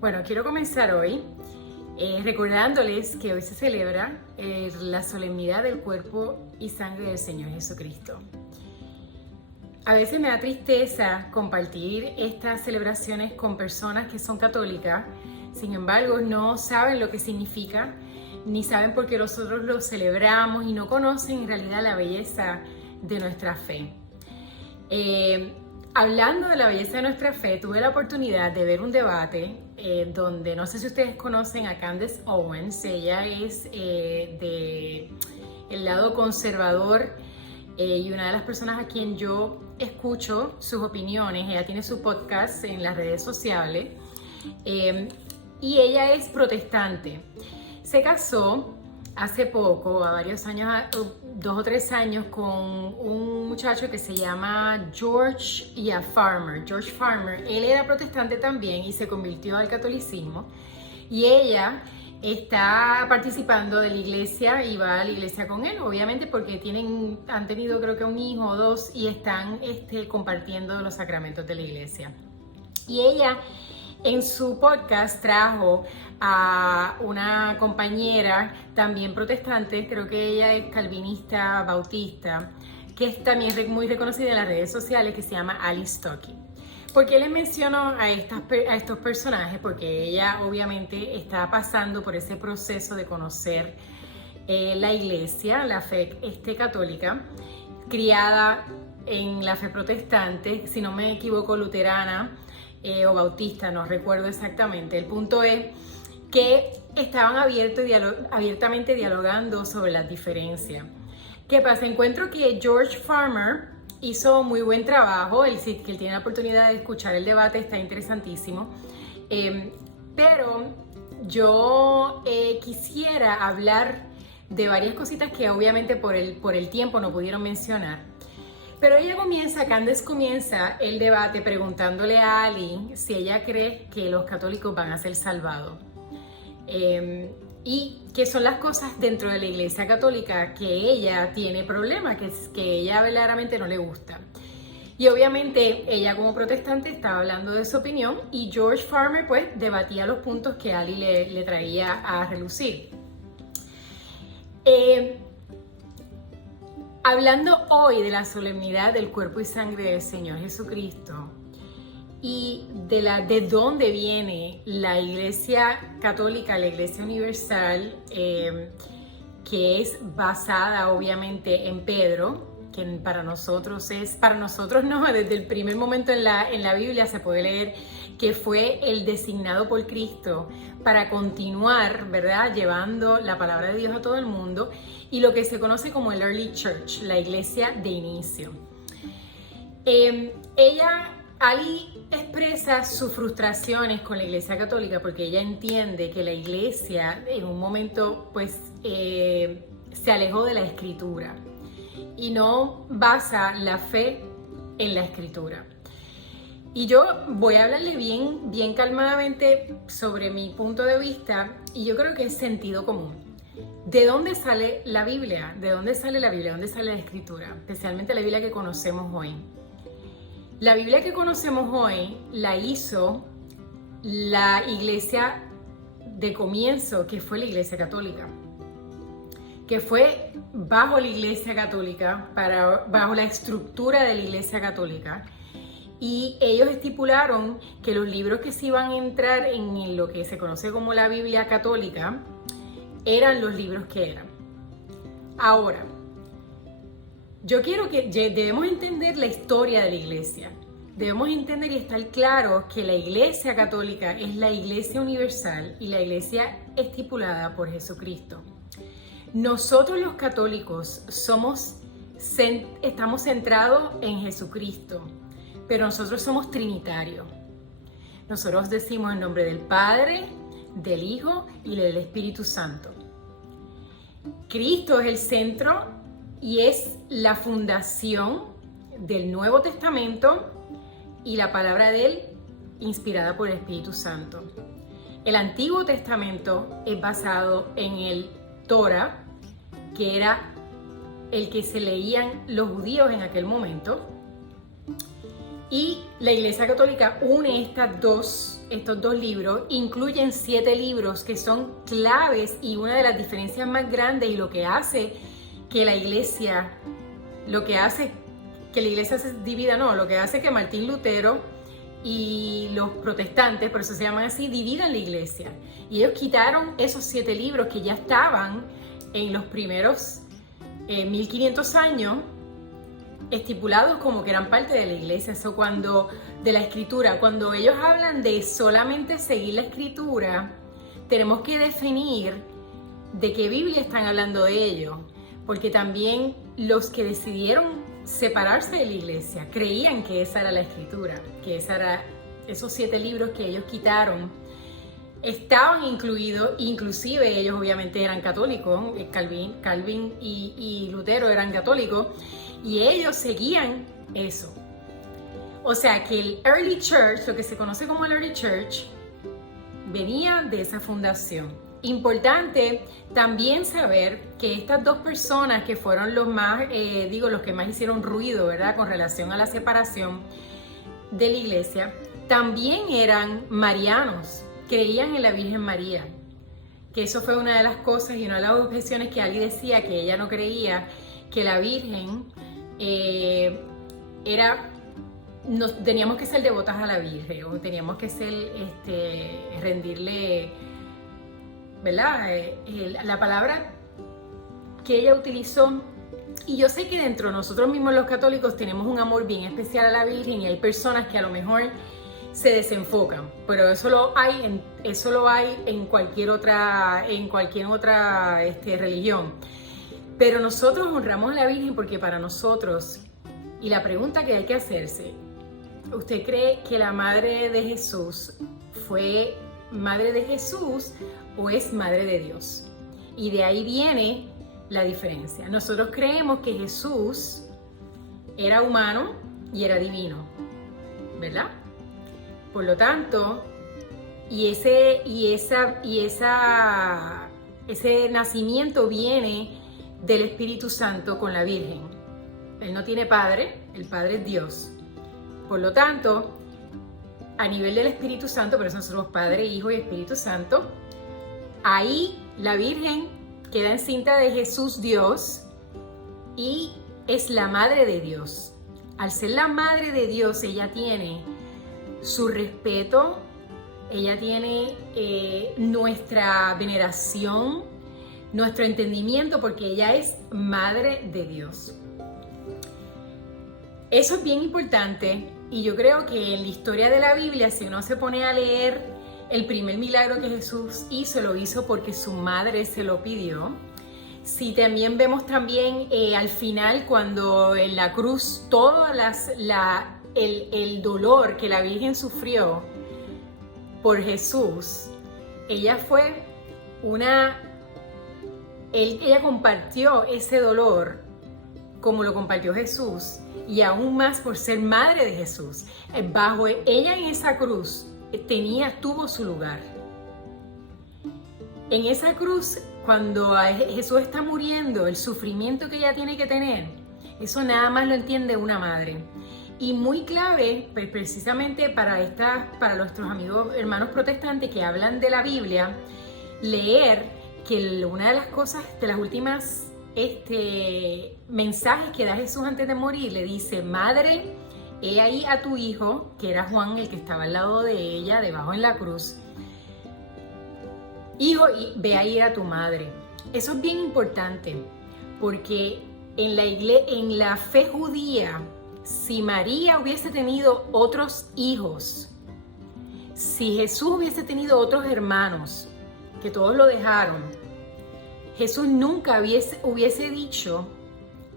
Bueno, quiero comenzar hoy recordándoles que hoy se celebra la solemnidad del cuerpo y sangre del Señor Jesucristo. A veces me da tristeza compartir estas celebraciones con personas que son católicas, sin embargo no saben lo que significa, ni saben por qué nosotros lo celebramos y no conocen en realidad la belleza de nuestra fe. Hablando de la belleza de nuestra fe, tuve la oportunidad de ver un debate donde, no sé si ustedes conocen a Candace Owens. Ella es del lado conservador y una de las personas a quien yo escucho sus opiniones. Ella tiene su podcast en las redes sociales y ella es protestante. Se casó hace poco, a varios años, 2 o 3 años, con un muchacho que se llama George Farmer. George Farmer, él era protestante también y se convirtió al catolicismo. Y ella está participando de la iglesia y va a la iglesia con él, obviamente porque han tenido creo que un hijo o 2 y están compartiendo los sacramentos de la iglesia. Y ella en su podcast trajo a una compañera también protestante, creo que ella es calvinista bautista, que es también muy reconocida en las redes sociales, que se llama Alice Stocky. ¿Por qué les menciono a estos personajes? Porque ella obviamente está pasando por ese proceso de conocer la iglesia, la fe católica, criada en la fe protestante, si no me equivoco luterana, o bautista, no recuerdo exactamente. El punto es que estaban abiertamente dialogando sobre las diferencias. ¿Qué pasa? Encuentro que George Farmer hizo muy buen trabajo. Él tiene la oportunidad de escuchar el debate, está interesantísimo. Pero yo quisiera hablar de varias cositas que obviamente por el tiempo no pudieron mencionar. Pero Candace comienza el debate preguntándole a Ali si ella cree que los católicos van a ser salvados. Y qué son las cosas dentro de la iglesia católica que ella tiene problemas, que ella verdaderamente no le gusta. Y obviamente ella como protestante estaba hablando de su opinión y George Farmer pues debatía los puntos que Ali le traía a relucir. Hablando hoy de la solemnidad del cuerpo y sangre del Señor Jesucristo y de dónde viene la Iglesia Católica, la Iglesia Universal, que es basada obviamente en Pedro, que para nosotros no, desde el primer momento en la Biblia se puede leer que fue el designado por Cristo para continuar, ¿verdad?, llevando la palabra de Dios a todo el mundo, y lo que se conoce como el Early Church, la iglesia de inicio. Ali expresa sus frustraciones con la iglesia católica porque ella entiende que la iglesia en un momento pues se alejó de la escritura y no basa la fe en la escritura. Y yo voy a hablarle bien calmadamente sobre mi punto de vista, y yo creo que es sentido común. ¿De dónde sale la Biblia? ¿De dónde sale la Biblia? ¿De dónde sale la Escritura? Especialmente la Biblia que conocemos hoy. La Biblia que conocemos hoy la hizo la iglesia de comienzo, que fue la Iglesia Católica. Que fue bajo la Iglesia Católica, bajo la estructura de la Iglesia Católica. Y ellos estipularon que los libros que se iban a entrar en lo que se conoce como la Biblia Católica eran los libros que eran. Ahora, yo quiero que debemos entender la historia de la iglesia. Debemos entender y estar claro que la Iglesia Católica es la Iglesia Universal y la Iglesia estipulada por Jesucristo. Nosotros los católicos estamos centrados en Jesucristo, pero nosotros somos trinitarios. Nosotros decimos en nombre del Padre, del Hijo y del Espíritu Santo. Cristo es el centro y es la fundación del Nuevo Testamento y la palabra de Él inspirada por el Espíritu Santo. El Antiguo Testamento es basado en el Torah, que era el que se leían los judíos en aquel momento, Y la Iglesia Católica une estos dos libros, incluyen 7 libros que son claves, y una de las diferencias más grandes y lo que hace que la Iglesia se divida, lo que hace que Martín Lutero y los protestantes, por eso se llaman así, dividan la Iglesia. Y ellos quitaron esos 7 libros que ya estaban en los primeros 1500 años, estipulados como que eran parte de la Iglesia. Eso de la Escritura, cuando ellos hablan de solamente seguir la Escritura, tenemos que definir de qué Biblia están hablando de ellos, porque también los que decidieron separarse de la Iglesia creían que esa era la Escritura, que esos 7 libros que ellos quitaron estaban incluidos, inclusive ellos obviamente eran católicos, Calvin y Lutero eran católicos, y ellos seguían eso. O sea que el Early Church, lo que se conoce como el Early Church, venía de esa fundación. Importante también saber que estas dos personas que fueron los que más hicieron ruido, ¿verdad?, con relación a la separación de la Iglesia, también eran marianos, creían en la Virgen María. Que eso fue una de las cosas y una de las objeciones que Ali decía, que ella no creía que la Virgen teníamos que ser devotas a la Virgen, o teníamos que rendirle, ¿verdad? La palabra que ella utilizó, y yo sé que dentro de nosotros mismos los católicos tenemos un amor bien especial a la Virgen, y hay personas que a lo mejor se desenfocan, pero eso lo hay en cualquier otra religión. Pero nosotros honramos a la Virgen porque para nosotros, y la pregunta que hay que hacerse, ¿usted cree que la madre de Jesús fue madre de Jesús o es madre de Dios? Y de ahí viene la diferencia. Nosotros creemos que Jesús era humano y era divino, ¿verdad? Por lo tanto, ese nacimiento viene del Espíritu Santo con la Virgen. Él no tiene padre, el Padre es Dios. Por lo tanto, a nivel del Espíritu Santo, por eso nosotros Padre, Hijo y Espíritu Santo, ahí la Virgen queda encinta de Jesús Dios y es la Madre de Dios. Al ser la Madre de Dios, ella tiene su respeto, ella tiene nuestra veneración, nuestro entendimiento, porque ella es Madre de Dios. Eso es bien importante, y yo creo que en la historia de la Biblia, si uno se pone a leer el primer milagro que Jesús hizo, lo hizo porque su madre se lo pidió. Si también vemos también al final, cuando en la cruz todo el dolor que la Virgen sufrió por Jesús, ella compartió ese dolor como lo compartió Jesús, y aún más por ser madre de Jesús. Bajo ella en esa cruz tuvo su lugar. En esa cruz, cuando Jesús está muriendo, el sufrimiento que ella tiene que tener, eso nada más lo entiende una madre. Y muy clave, pues, precisamente para nuestros amigos, hermanos protestantes que hablan de la Biblia, leer que una de las cosas, de las últimas mensajes que da Jesús antes de morir, le dice: Madre, he ahí a tu hijo, que era Juan, el que estaba al lado de ella, debajo en la cruz. Hijo, ve ahí a tu madre. Eso es bien importante, porque en la fe judía, si María hubiese tenido otros hijos, si Jesús hubiese tenido otros hermanos, que todos lo dejaron, Jesús nunca hubiese dicho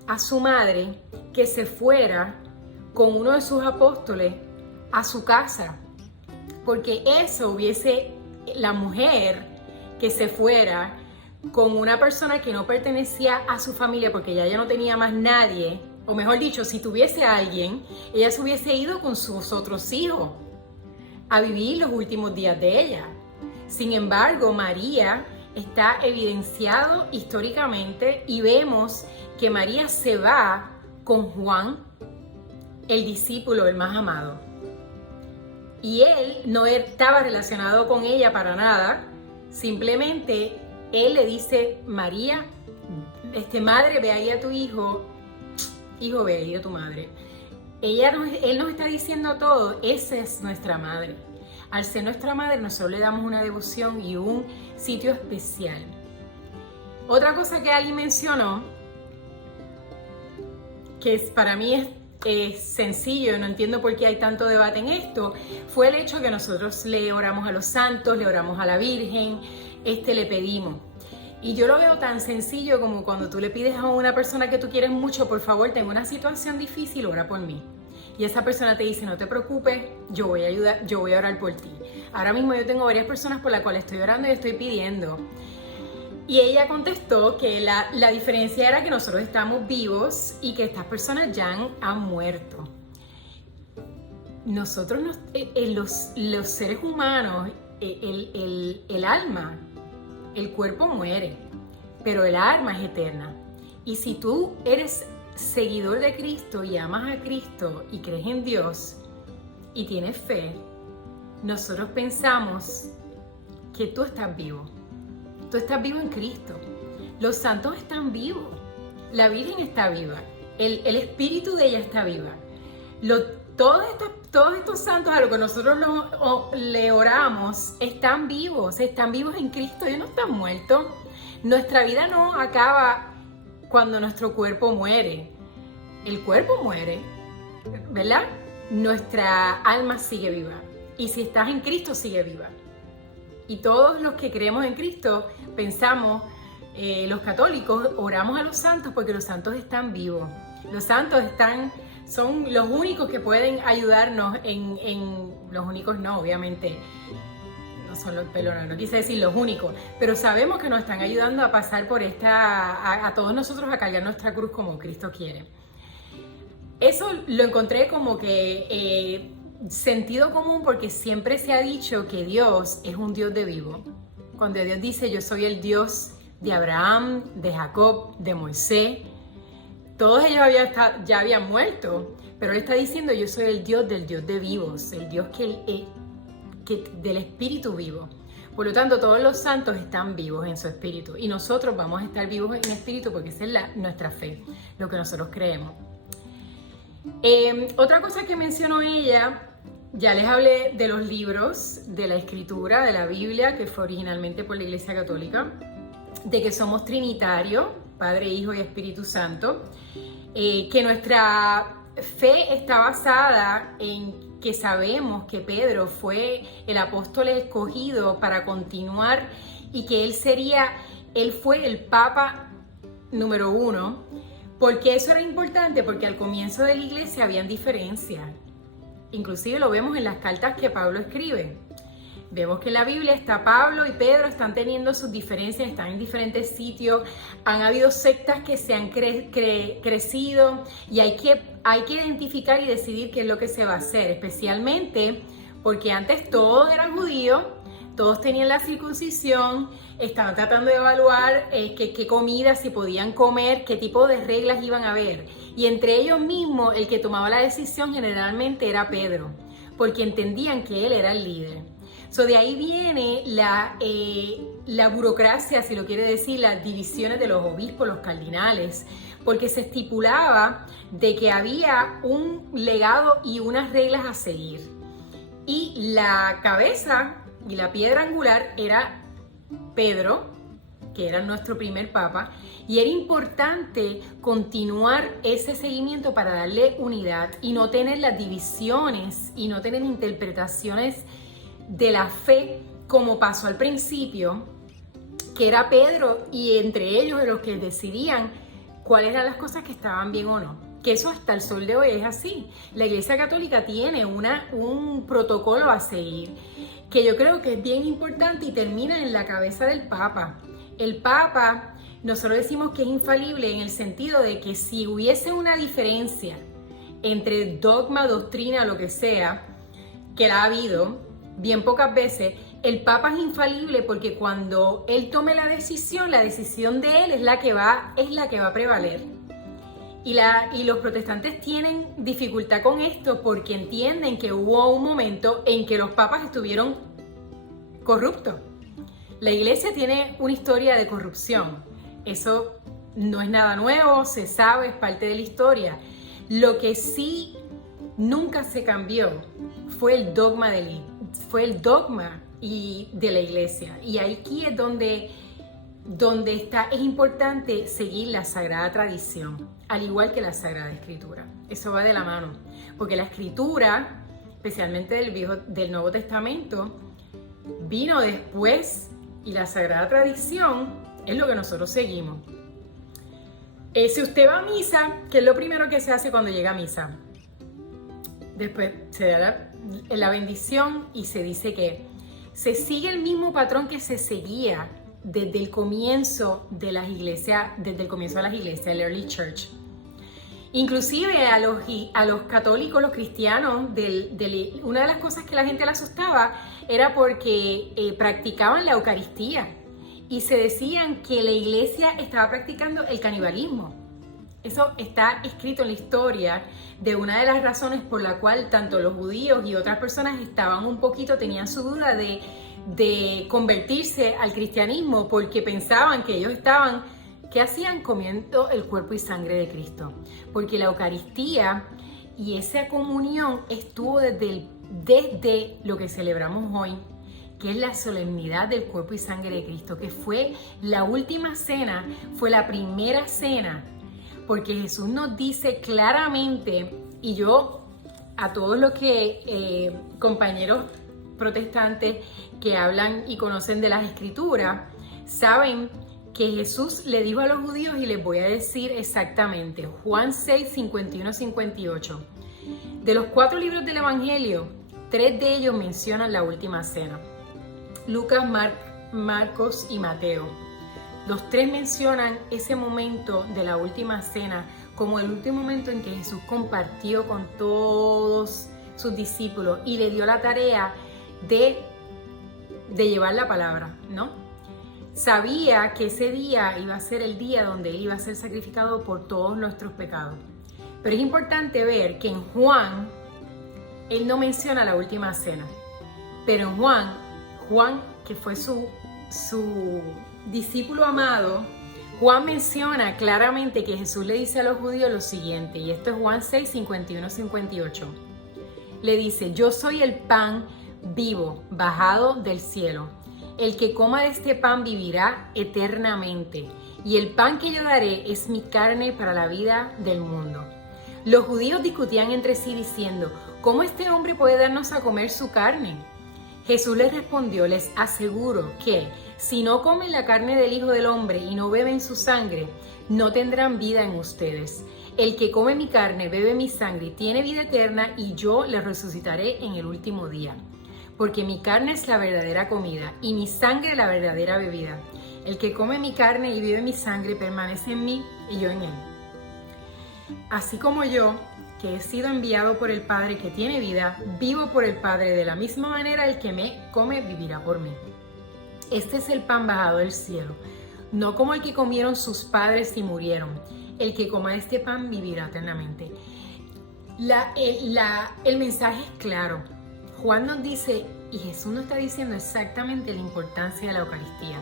a su madre que se fuera con uno de sus apóstoles a su casa, porque la mujer que se fuera con una persona que no pertenecía a su familia, porque ella ya no tenía más nadie, o mejor dicho, si tuviese a alguien, ella se hubiese ido con sus otros hijos a vivir los últimos días de ella. Sin embargo, María está evidenciado históricamente, y vemos que María se va con Juan el discípulo, el más amado. Y él no estaba relacionado con ella para nada, simplemente él le dice, María, madre, ve ahí a tu hijo, hijo, ve ahí a tu madre. Él nos está diciendo todo, esa es nuestra madre. Al ser nuestra madre, nosotros le damos una devoción y un sitio especial. Otra cosa que alguien mencionó, que para mí es sencillo, no entiendo por qué hay tanto debate en esto, fue el hecho que nosotros le oramos a los santos, le oramos a la Virgen, le pedimos. Y yo lo veo tan sencillo como cuando tú le pides a una persona que tú quieres mucho, por favor, tengo una situación difícil, ora por mí. Y esa persona te dice, no te preocupes, yo voy a ayudar, yo voy a orar por ti. Ahora mismo yo tengo varias personas por las cuales estoy orando y estoy pidiendo. Y ella contestó que la diferencia era que nosotros estamos vivos y que estas personas ya han muerto. Nosotros, los seres humanos, el alma, el cuerpo muere, pero el alma es eterna. Y si tú eres seguidor de Cristo y amas a Cristo y crees en Dios y tienes fe, nosotros pensamos que tú estás vivo. Tú estás vivo en Cristo. Los santos están vivos. La Virgen está viva. El espíritu de ella está viva. Todos estos santos a los que nosotros le oramos están vivos en Cristo. Ellos no están muertos. Nuestra vida no acaba cuando nuestro cuerpo muere. El cuerpo muere, ¿verdad? Nuestra alma sigue viva. Y si estás en Cristo, sigue viva. Y todos los que creemos en Cristo pensamos, los católicos, oramos a los santos porque los santos están vivos. Los santos son los únicos que pueden ayudarnos los únicos no, obviamente, no son los pelones, no quise decir los únicos, pero sabemos que nos están ayudando a pasar por a todos nosotros a cargar nuestra cruz como Cristo quiere. Eso lo encontré como que sentido común porque siempre se ha dicho que Dios es un Dios de vivo. Cuando Dios dice yo soy el Dios de Abraham, de Jacob, de Moisés, todos ellos ya habían muerto, pero Él está diciendo yo soy el Dios del Dios de vivos, el Dios del espíritu vivo. Por lo tanto, todos los santos están vivos en su espíritu y nosotros vamos a estar vivos en espíritu porque esa es nuestra fe, lo que nosotros creemos. Otra cosa que mencionó ella, ya les hablé de los libros, de la escritura, de la Biblia, que fue originalmente por la Iglesia Católica, de que somos trinitarios, Padre, Hijo y Espíritu Santo, que nuestra fe está basada en que sabemos que Pedro fue el apóstol escogido para continuar y que él fue el Papa número 1. ¿Por qué eso era importante? Porque al comienzo de la iglesia habían diferencias. Inclusive lo vemos en las cartas que Pablo escribe. Vemos que en la Biblia está Pablo y Pedro, están teniendo sus diferencias, están en diferentes sitios, han habido sectas que se han crecido y hay que identificar y decidir qué es lo que se va a hacer, especialmente porque antes todos eran judíos, todos tenían la circuncisión, estaban tratando de evaluar qué comida, si podían comer, qué tipo de reglas iban a haber. Y entre ellos mismos, el que tomaba la decisión generalmente era Pedro, porque entendían que él era el líder. De ahí viene la burocracia, si lo quiere decir, las divisiones de los obispos, los cardinales, porque se estipulaba de que había un legado y unas reglas a seguir. Y la cabeza y la piedra angular era Pedro, que era nuestro primer papa, y era importante continuar ese seguimiento para darle unidad y no tener las divisiones y no tener interpretaciones de la fe como pasó al principio, que era Pedro y entre ellos los que decidían cuáles eran las cosas que estaban bien o no. Que eso hasta el sol de hoy es así. La Iglesia Católica tiene un protocolo a seguir que yo creo que es bien importante y termina en la cabeza del Papa. El Papa, nosotros decimos que es infalible en el sentido de que si hubiese una diferencia entre dogma, doctrina, lo que sea, que la ha habido bien pocas veces, el Papa es infalible porque cuando él tome la decisión de él es la que va a prevaler. Y los protestantes tienen dificultad con esto porque entienden que hubo un momento en que los papas estuvieron corruptos. La iglesia tiene una historia de corrupción. Eso no es nada nuevo, se sabe, es parte de la historia. Lo que sí nunca se cambió fue el dogma de la iglesia. Y aquí es donde es importante seguir la Sagrada Tradición, al igual que la Sagrada Escritura. Eso va de la mano, porque la Escritura, especialmente del Nuevo Testamento, vino después y la Sagrada Tradición es lo que nosotros seguimos. Si usted va a misa, ¿qué es lo primero que se hace cuando llega a misa? Después se da la bendición y se dice que se sigue el mismo patrón que se seguía desde el comienzo de las iglesias, el early church. Inclusive a los católicos, los cristianos, una de las cosas que la gente le asustaba era porque practicaban la Eucaristía y se decían que la iglesia estaba practicando el canibalismo. Eso está escrito en la historia de una de las razones por la cual tanto los judíos y otras personas tenían su duda de convertirse al cristianismo porque pensaban que ellos ¿qué hacían? Comiendo el cuerpo y sangre de Cristo. Porque la Eucaristía y esa comunión estuvo desde lo que celebramos hoy, que es la solemnidad del cuerpo y sangre de Cristo, que fue la última cena, fue la primera cena, porque Jesús nos dice claramente, y yo a todos los compañeros protestantes que hablan y conocen de las Escrituras, saben que Jesús le dijo a los judíos, y les voy a decir exactamente, Juan 6, 51, 58. De los 4 libros del Evangelio, 3 de ellos mencionan la última cena. Lucas, Marcos y Mateo. Los 3 mencionan ese momento de la última cena como el último momento en que Jesús compartió con todos sus discípulos y le dio la tarea de llevar la palabra, ¿no? Sabía que ese día iba a ser el día donde Él iba a ser sacrificado por todos nuestros pecados. Pero es importante ver que en Juan, Él no menciona la última cena. Pero en Juan, que fue su discípulo amado, Juan menciona claramente que Jesús le dice a los judíos lo siguiente, y esto es Juan 6, 51, 58. Le dice, yo soy el pan vivo, bajado del cielo. El que coma de este pan vivirá eternamente, y el pan que yo daré es mi carne para la vida del mundo. Los judíos discutían entre sí diciendo, ¿cómo este hombre puede darnos a comer su carne? Jesús les respondió, les aseguro que si no comen la carne del Hijo del Hombre y no beben su sangre, no tendrán vida en ustedes. El que come mi carne, bebe mi sangre, tiene vida eterna, y yo le resucitaré en el último día. Porque mi carne es la verdadera comida y mi sangre la verdadera bebida. El que come mi carne y bebe mi sangre permanece en mí y yo en él. Así como yo, que he sido enviado por el Padre que tiene vida, vivo por el Padre, de la misma manera el que me come vivirá por mí. Este es el pan bajado del cielo, no como el que comieron sus padres y murieron. El que coma este pan vivirá eternamente. El mensaje es claro. Juan nos dice, y Jesús nos está diciendo exactamente la importancia de la Eucaristía.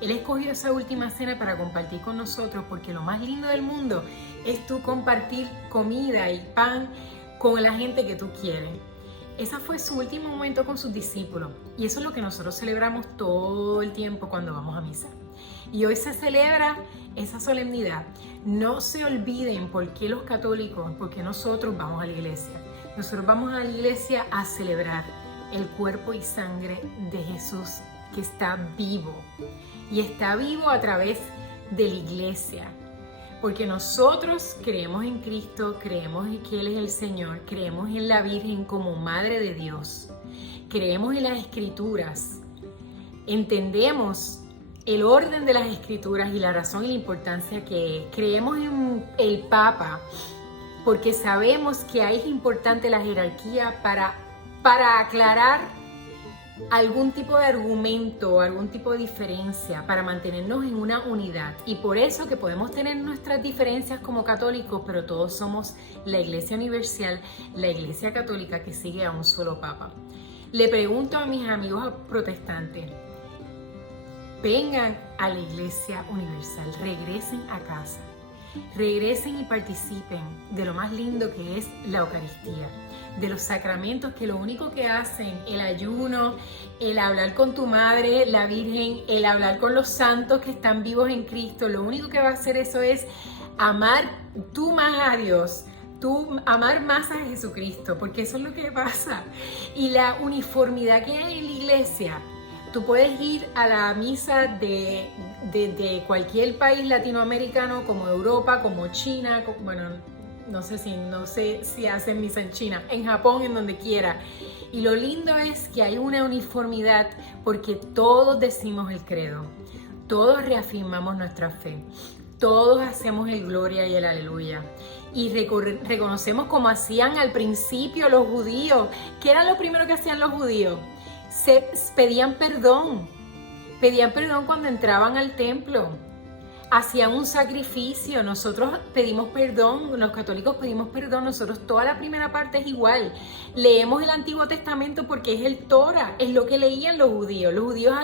Él escogió esa última cena para compartir con nosotros, porque lo más lindo del mundo es tú compartir comida y pan con la gente que tú quieres. Ese fue su último momento con sus discípulos, y eso es lo que nosotros celebramos todo el tiempo cuando vamos a misa. Y hoy se celebra esa solemnidad. No se olviden por qué los católicos, por qué nosotros vamos a la iglesia. Nosotros vamos a la iglesia a celebrar el cuerpo y sangre de Jesús, que está vivo. Y está vivo a través de la iglesia. Porque nosotros creemos en Cristo, creemos en que Él es el Señor, creemos en la Virgen como Madre de Dios, creemos en las Escrituras, entendemos el orden de las Escrituras y la razón y la importancia que es. Creemos en el Papa, porque sabemos que ahí es importante la jerarquía para aclarar algún tipo de argumento, algún tipo de diferencia para mantenernos en una unidad. Y por eso que podemos tener nuestras diferencias como católicos, pero todos somos la Iglesia Universal, la Iglesia Católica que sigue a un solo Papa. Le pregunto a mis amigos protestantes, vengan a la Iglesia Universal, regresen a casa, regresen y participen de lo más lindo que es la Eucaristía, de los sacramentos que lo único que hacen, el ayuno, el hablar con tu madre, la Virgen, el hablar con los santos que están vivos en Cristo, lo único que va a hacer eso es amar tú más a Dios, tú amar más a Jesucristo, porque eso es lo que pasa. Y la uniformidad que hay en la iglesia, tú puedes ir a la misa de cualquier país latinoamericano, como Europa, como China, bueno, no sé si hacen misa en China, en Japón, en donde quiera. Y lo lindo es que hay una uniformidad porque todos decimos el credo, todos reafirmamos nuestra fe, todos hacemos el gloria y el aleluya. Y reconocemos como hacían al principio los judíos. ¿Qué era lo primero que hacían los judíos? Pedían perdón cuando entraban al templo. Hacían un sacrificio, nosotros pedimos perdón, los católicos pedimos perdón, nosotros toda la primera parte es igual. Leemos el Antiguo Testamento porque es el Torah, es lo que leían los judíos. Los judíos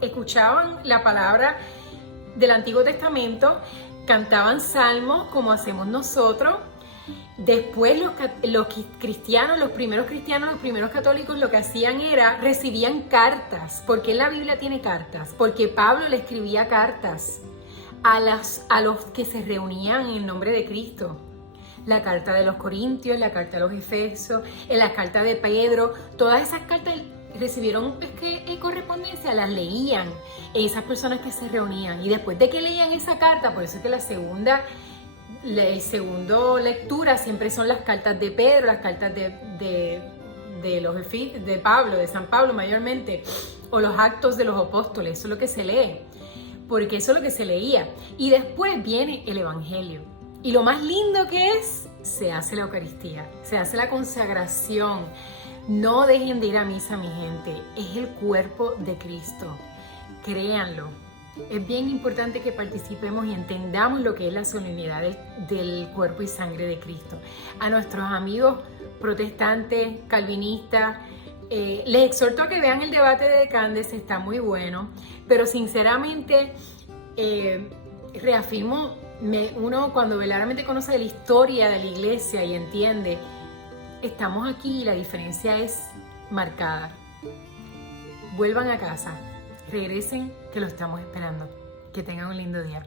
escuchaban la palabra del Antiguo Testamento, cantaban salmos como hacemos nosotros. Después los cristianos, los primeros católicos, lo que hacían era recibían cartas. ¿Por qué la Biblia tiene cartas? Porque Pablo le escribía cartas a los que se reunían en el nombre de Cristo. La carta de los Corintios, la carta de los Efesios, la carta de Pedro, todas esas cartas recibieron correspondencia, las leían esas personas que se reunían. Y después de que leían esa carta, por eso es que la segunda lectura siempre son las cartas de Pedro, las cartas de Pablo, de San Pablo mayormente, o los Actos de los Apóstoles. Eso es lo que se lee, porque eso es lo que se leía. Y después viene el Evangelio. Y lo más lindo que es, se hace la Eucaristía, se hace la consagración. No dejen de ir a misa, mi gente, es el cuerpo de Cristo, créanlo. Es bien importante que participemos y entendamos lo que es la solemnidad del cuerpo y sangre de Cristo. A nuestros amigos protestantes, calvinistas, les exhorto a que vean el debate de Candace, está muy bueno, pero sinceramente reafirmo, uno cuando verdaderamente conoce la historia de la iglesia y entiende, estamos aquí y la diferencia es marcada. Vuelvan a casa. Regresen, que lo estamos esperando. Que tengan un lindo día.